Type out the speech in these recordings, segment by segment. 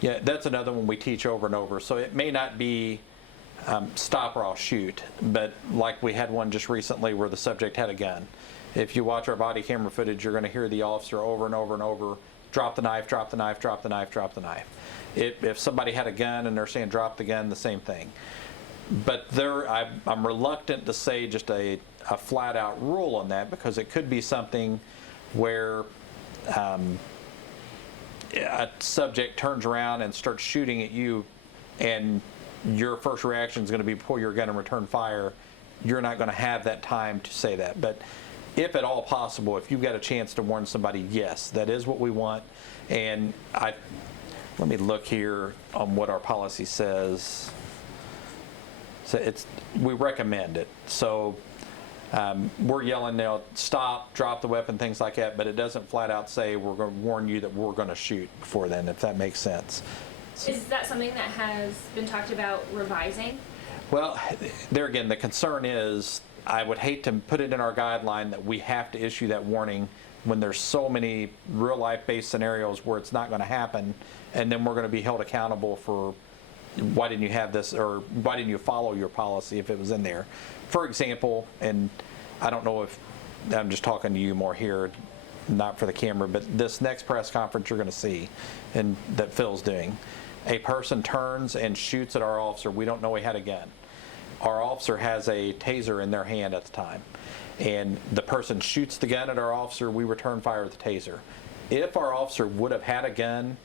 Yeah, that's another one we teach over and over. So it may not be stop or I'll shoot, but like we had one just recently where the subject had a gun. If you watch our body camera footage, you're going to hear the officer over and over and over, drop the knife, drop the knife, drop the knife, drop the knife. If somebody had a gun and they're saying drop the gun, the same thing. But I'm reluctant to say just a flat out rule on that, because it could be something where a subject turns around and starts shooting at you, and your first reaction is going to be pull your gun and return fire. You're not going to have that time to say that. But if at all possible, if you've got a chance to warn somebody, yes, that is what we want. And let me look here on what our policy says. So we recommend it. So we're yelling now, stop, drop the weapon, things like that, but it doesn't flat out say we're going to warn you that we're going to shoot before then, if that makes sense. Is that something that has been talked about revising? Well, there again, the concern is I would hate to put it in our guideline that we have to issue that warning when there's so many real life based scenarios where it's not going to happen, and then we're going to be held accountable for why didn't you have this, or why didn't you follow your policy if it was in there. For example, and I don't know if I'm just talking to you more here, not for the camera, but this next press conference you're going to see, and that Phil's doing, a person turns and shoots at our officer. We don't know he had a gun. Our officer has a taser in their hand at the time, and the person shoots the gun at our officer. We return fire with the taser. If our officer would have had a gun,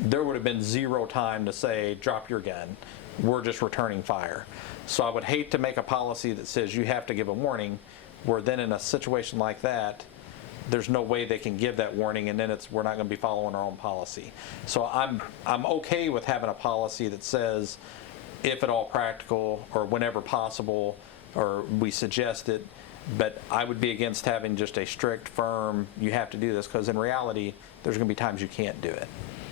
there would have been zero time to say drop your gun. We're just returning fire. So I would hate to make a policy that says you have to give a warning, where then in a situation like that there's no way they can give that warning, and then we're not going to be following our own policy. So I'm okay with having a policy that says if at all practical or whenever possible, or we suggest it, but I would be against having just a strict, firm, you have to do this, because in reality there's going to be times you can't do it.